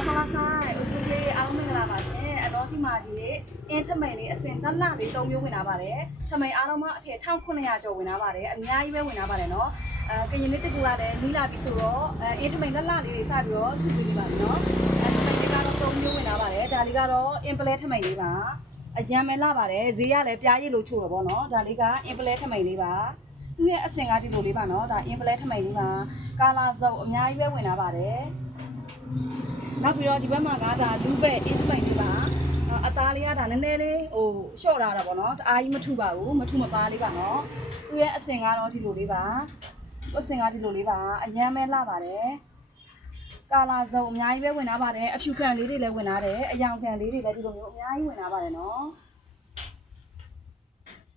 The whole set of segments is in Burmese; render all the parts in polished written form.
အဆောလာဆိုင်အစိုးရအားလုံးမင်္ဂလာပါရှင်အတော်စီမာဒီအင်းထမိန်လေးအစင်တက်လာလေး၃မျိုးဝင်လာပါတယ်ထမိန်အားလုံးမအထည်1900ကျော်ဝင်လာပါတယ်အများကြီးပဲဝင်လာပါတယ်နော်ကရင်လေးတက်ကူလာတယ်နီးလာပြီဆိုတော့အင်းထမိန်တက်လာလေးတွေစပြီးတော့စုပြီးပါပြီနော်ထမိန်လေးကတော့၃မျိုးဝင်လာပါတယ်ဒါလေးကတော့အင်ပလဲထမိန်လေးပါအရန်မဲလာပါတယ်ဈေးရလည်းပြားရည်လို့ချို့တော့ဗောနော်ဒါလေးကအင်ပလဲထမိန်လေးပါသူ့ရဲ့အစင်ကဒီလိုလေးပါနော်ဒါအင်ပလဲထမိန်လေးပါကာလာစုံအများကြီးပဲဝင်လာပါတယ်နောက်ပြီးတော့ဒီဘက်မှာကဒါလူပဲအင်းပိန်လေးပါအသားလေးကဒါနည်းနည်းလေးဟိုလျှော့ထားတာပေါ့နော်တအားကြီးမထုပါဘူးမထုမပါလေးပါနော်သူ့ရဲ့အစင်ကတော့ဒီလိုလေးပါအစင်ကဒီလိုလေးပါအရန်မဲလှပါတယ်ကာလာစုံအများကြီးပဲဝင်လာပါတယ်အဖြူခံလေးတွေလည်းဝင်လာတယ်အယောင်ခံလေးတွေလည်းဒီလိုမျိုးအများကြီးဝင်လာပါတယ်နော်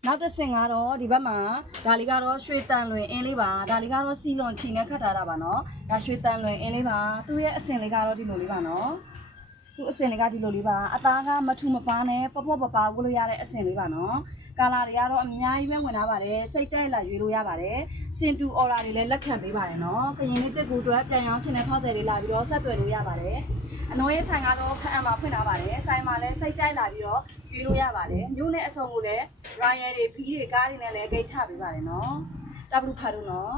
နောက်တစ်ဆင့်ကတော့ဒီဘက်မှာဒါလေးကတော့ရွှေတန်လွင်အင်းလေးပါဒါလေးကတော့စီလွန်ချီနဲ့ခတ်ထားတာပါနော်ဒါရွှေတန်လွင်အင်းလေးပါသူ့ရဲ့အစင်လေးကတော့ဒီလိုလေးပါနော်သူ့အစင်လေးကဒီလိုလေးပါအသားကမထူမပါနဲ့ပပပဝတ်လို့ရတဲ့အစင်လေးပါနော်ကာလာတွေကတော့အများကြီးပဲဝင်လာပါတယ်စိတ်ကြိုက်လာရွေးလို့ရပါတယ်စင်တူအော်ရာတွေလည်းလက်ခံပေးပါတယ်နော်ကရင်လေးတက်ကူအတွက်ပြန်ရောင်းချင်တဲ့ဖောက်တယ်လေးလာပြီးတော့ဆက်သွယ်လို့ရပါတယ်အနော်ရဲ့ဆိုင်ကတော့ခန့်အပ်မှာဖွင့်ထားပါတယ်ဆိုင်မှာလည်းစိတ်ကြိုက်လာပြီးတော့ရွေးလို့ရပါတယ်မြို့နဲ့အစုံကိုလည်း Royal တွေဖီးတွေကားတွေနဲ့လည်းဂိတ်ချပေးပါတယ်နော်တဘလူဖာတို့နော်